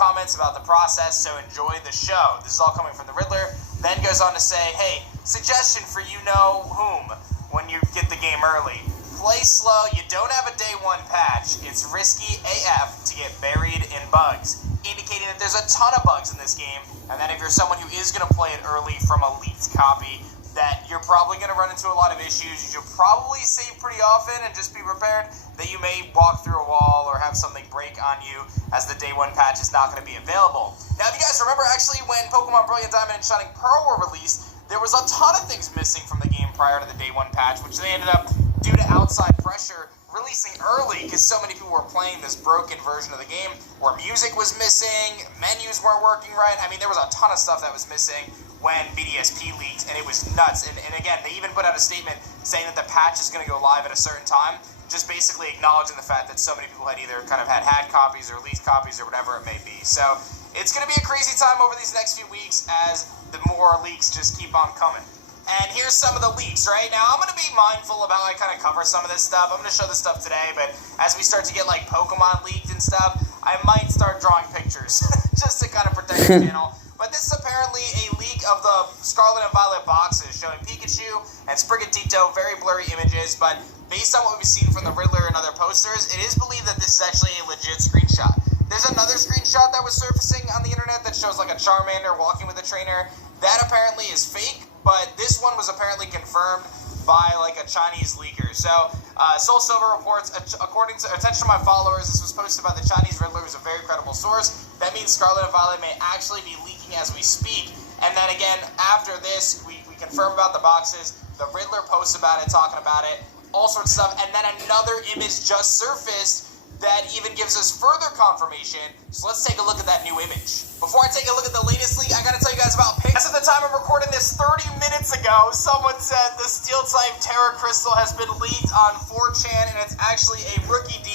comments about the process, so enjoy the show. This is all coming from the Riddler. Then goes on to say, hey, suggestion for you know whom when you get the game early. Play slow, you don't have a day one patch. It's risky AF to get buried in bugs, indicating that there's a ton of bugs in this game, and that if you're someone who is going to play it early from a leaked copy, that you're probably going to run into a lot of issues. You should probably save pretty often and just be prepared that you may walk through a wall or have something break on you as the day one patch is not going to be available. Now, if you guys remember, actually, when Pokemon Brilliant Diamond and Shining Pearl were released, there was a ton of things missing from the game prior to the day one patch, which they ended up, due to outside pressure, releasing early because so many people were playing this broken version of the game where music was missing, menus weren't working right. I mean, there was a ton of stuff that was missing when BDSP leaked, and it was nuts. And again, they even put out a statement saying that the patch is going to go live at a certain time, just basically acknowledging the fact that so many people had either kind of had copies or leaked copies or whatever it may be. So it's going to be a crazy time over these next few weeks as the more leaks just keep on coming. And here's some of the leaks, right? Now, I'm going to be mindful of how I kind of cover some of this stuff. I'm going to show this stuff today, but as we start to get, like, Pokemon leaked and stuff, I might start drawing pictures just to kind of protect the channel. But this is apparently a leak of the Scarlet and Violet boxes showing Pikachu and Sprigatito, very blurry images, but based on what we've seen from the Riddler and other posters, it is believed that this is actually a legit screenshot. There's another screenshot that was surfacing on the internet that shows, like, a Charmander walking with a trainer. That apparently is fake, but this one was apparently confirmed by, like, a Chinese leaker. So, Soul Silver reports, according to attention to my followers, this was posted by the Chinese Riddler, who's a very credible source. That means Scarlet and Violet may actually be leaking as we speak. And then again, after this, we confirm about the boxes. The Riddler posts about it, talking about it, all sorts of stuff. And then another image just surfaced that even gives us further confirmation. So let's take a look at that new image. Before I take a look at the latest leak, I gotta tell you guys about pics. As of the time of recording this 30 minutes ago, someone said the Steel-type Terra Crystal has been leaked on 4chan, and it's actually a Rookie D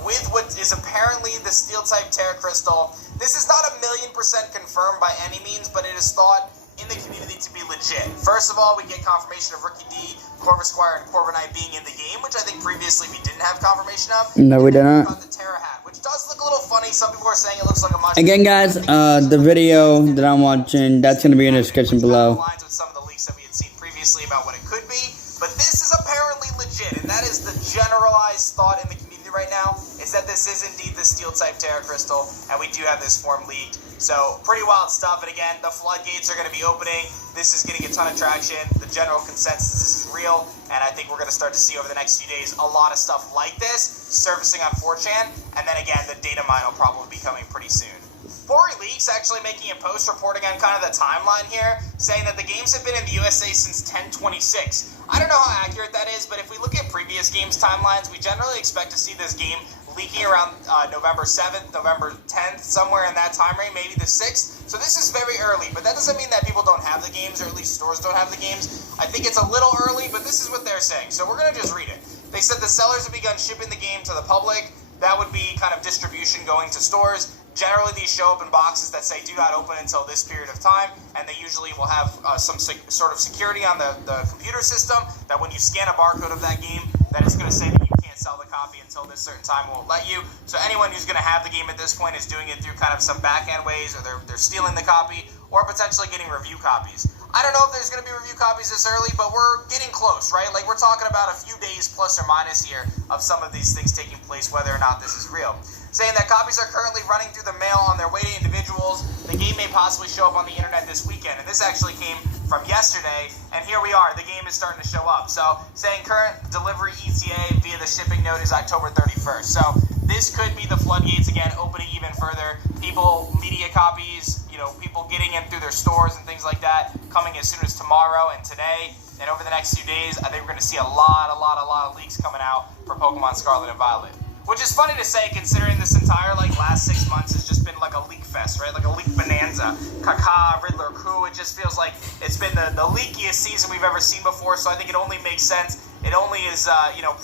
with what is apparently the Steel-type Terra Crystal. This is not 1,000,000% confirmed by any means, but it is thought in the community to be legit. First of all, we get confirmation of Rookie D, Corvus Squire, and Corviknight being in the game, which I think previously we didn't have confirmation of. No, we didn't. The Terra hat, which does look a little funny. Some people are saying it looks like a mushroom. Again, guys, the video that I'm watching, that's going to be in the description below. Aligns with some of the leaks that we had seen previously about what it could be, but this is apparently legit, and that is the generalized thought in the community right now, is that this is indeed the Steel-type Terra Crystal, and we do have this form leaked. So, pretty wild stuff, and again, the floodgates are going to be opening. This is getting a ton of traction. The general consensus is real, and I think we're going to start to see over the next few days a lot of stuff like this surfacing on 4chan, and then again, the data mine will probably be coming pretty soon. Pori Leaks actually making a post reporting on kind of the timeline here, saying that the games have been in the USA since 10/26. I don't know how accurate that is, but if we look at previous games timelines, we generally expect to see this game leaking around November 7th, November 10th, somewhere in that time range, maybe the 6th. So this is very early, but that doesn't mean that people don't have the games, or at least stores don't have the games. I think it's a little early, but this is what they're saying. So we're going to just read it. They said the sellers have begun shipping the game to the public. That would be kind of distribution going to stores. Generally, these show up in boxes that say do not open until this period of time, and they usually will have some sort of security on the computer system that when you scan a barcode of that game, that it's going to say that you can't sell the copy until this certain time, won't let you. So anyone who's going to have the game at this point is doing it through kind of some back-end ways, or they're stealing the copy, or potentially getting review copies. I don't know if there's going to be review copies this early, but we're getting close, right? Like, we're talking about a few days plus or minus here of some of these things taking place, whether or not this is real. Saying that copies are currently running through the mail on their way to individuals. The game may possibly show up on the internet this weekend, and this actually came from yesterday, and here we are. The game is starting to show up. So, saying current delivery ETA via the shipping note is October 31st. So, this could be the floodgates again, opening even further. People, media copies, people getting in through their stores and things like that, coming as soon as tomorrow and today. And over the next few days, I think we're going to see a lot of leaks coming out for Pokemon Scarlet and Violet. Which is funny to say, considering this entire, last 6 months has just been like a leak fest, right? Like a leak bonanza. Kaka, Riddler, Coup, it just feels like it's been the leakiest season we've ever seen before, so I think it only makes sense. It only is,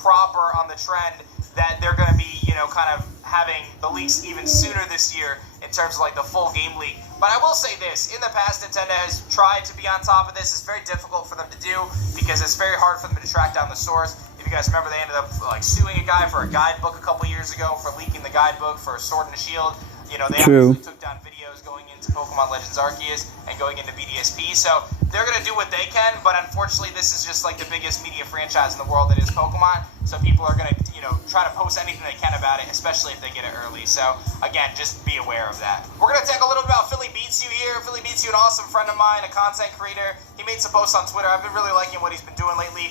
proper on the trend that they're going to be, kind of having the leaks even sooner this year in terms of, the full game leak. But I will say this, in the past, Nintendo has tried to be on top of this. It's very difficult for them to do because it's very hard for them to track down the source. If you guys remember, they ended up suing a guy for a guidebook a couple years ago for leaking the guidebook for Sword and Shield. They True. actually took down videos going into Pokemon Legends Arceus and going into BDSP, so they're going to do what they can, but unfortunately this is just like the biggest media franchise in the world that is Pokemon, so people are going to, try to post anything they can about it, especially if they get it early. So, again, just be aware of that. We're going to talk a little bit about Philly Beats You here. Philly Beats You, an awesome friend of mine, a content creator. He made some posts on Twitter. I've been really liking what he's been doing lately,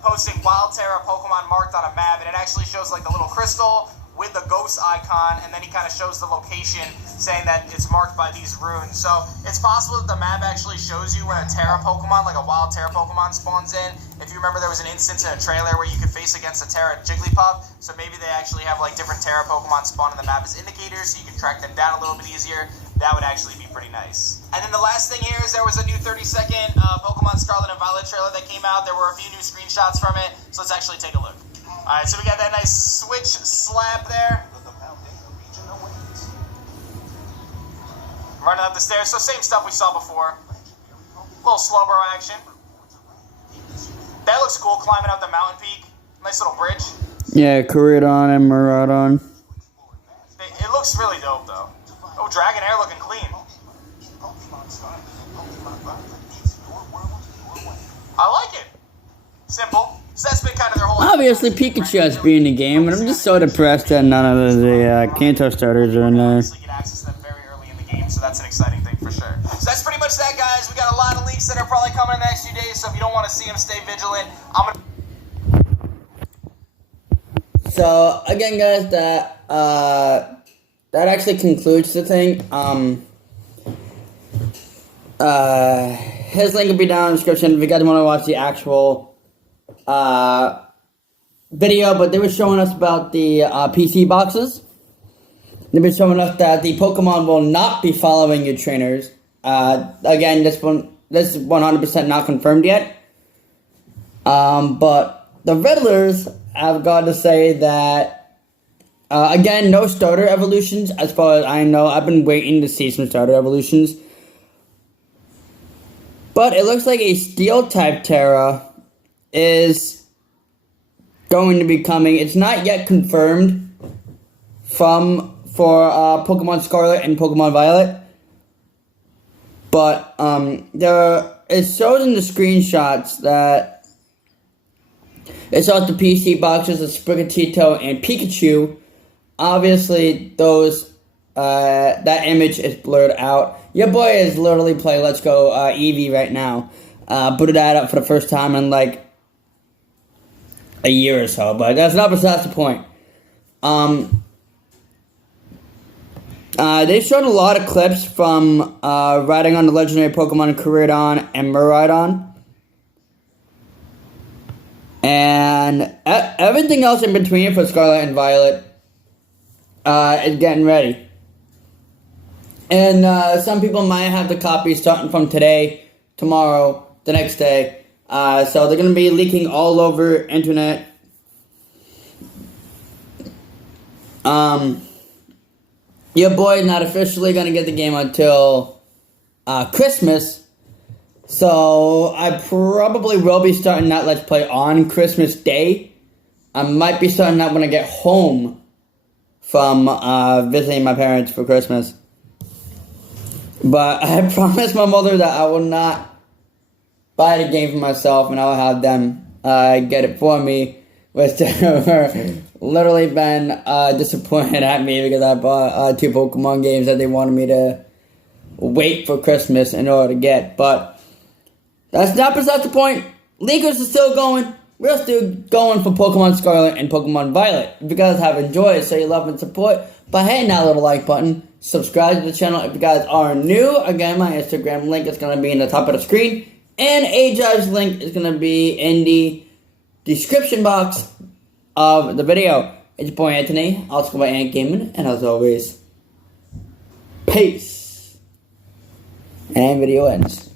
posting Wild Terra Pokemon marked on a map, and it actually shows like the little crystal with the ghost icon, and then he kind of shows the location saying that it's marked by these runes. So it's possible that the map actually shows you when a Terra Pokemon, like a wild Terra Pokemon, spawns in. If you remember, there was an instance in a trailer where you could face against a Terra Jigglypuff, so maybe they actually have like different Terra Pokemon spawn on the map as indicators, so you can track them down a little bit easier. That would actually be pretty nice. And then the last thing here is there was a new 30-second Pokemon Scarlet and Violet trailer that came out. There were a few new screenshots from it, so let's actually take a look. Alright, so we got that nice switch slap there. Running up the stairs, so same stuff we saw before. A little slow-mo action. That looks cool, climbing up the mountain peak. Nice little bridge. Yeah, Koreadon and Miraidon. It looks really dope, though. Oh, Dragonair looking clean. I like it. Simple. So that's been kind of their whole... Obviously, Pikachu has to be in the game, and I'm just so depressed that none of the Kanto starters are in there. Get access to them very early in the game, so that's an exciting thing for sure. So that's pretty much that, guys. We got a lot of leaks that are probably coming in the next few days, so if you don't want to see them, stay vigilant. So, again, guys, that actually concludes the thing. His link will be down in the description if you guys want to watch the actual video, but they were showing us about the PC boxes. They were showing us that the Pokemon will not be following your trainers. Again, this is 100% not confirmed yet. But the Riddlers, I've got to say that, again, no starter evolutions as far as I know. I've been waiting to see some starter evolutions. But it looks like a Steel-type Terra is going to be coming. It's not yet confirmed for Pokemon Scarlet and Pokemon Violet, but it shows in the screenshots that it shows the PC boxes of Sprigatito and Pikachu. Obviously, that image is blurred out. Your boy is literally playing Let's Go Eevee right now. Booted that up for the first time in like a year or so, but that's not besides the point. They've shown a lot of clips from riding on the legendary Pokemon Koreadon and Miraidon. And everything else in between for Scarlet and Violet is getting ready. And some people might have the copies starting from today, tomorrow, the next day. So they're going to be leaking all over internet. Your boy is not officially going to get the game until Christmas. So I probably will be starting that Let's Play on Christmas Day. I might be starting that when I get home from visiting my parents for Christmas. But I promised my mother that I will not buy the game for myself, and I will have them get it for me, which they have literally been disappointed at me because I bought 2 Pokemon games that they wanted me to wait for Christmas in order to get. But that's not besides the point. Leakers are still going. We're still going for Pokemon Scarlet and Pokemon Violet. If you guys have enjoyed, show your love and support by hitting that little like button. Subscribe to the channel if you guys are new. Again, my Instagram link is going to be in the top of the screen. And A-Drive's link is going to be in the description box of the video. It's your boy Anthony, also by Ant Gaming, and as always, peace. And video ends.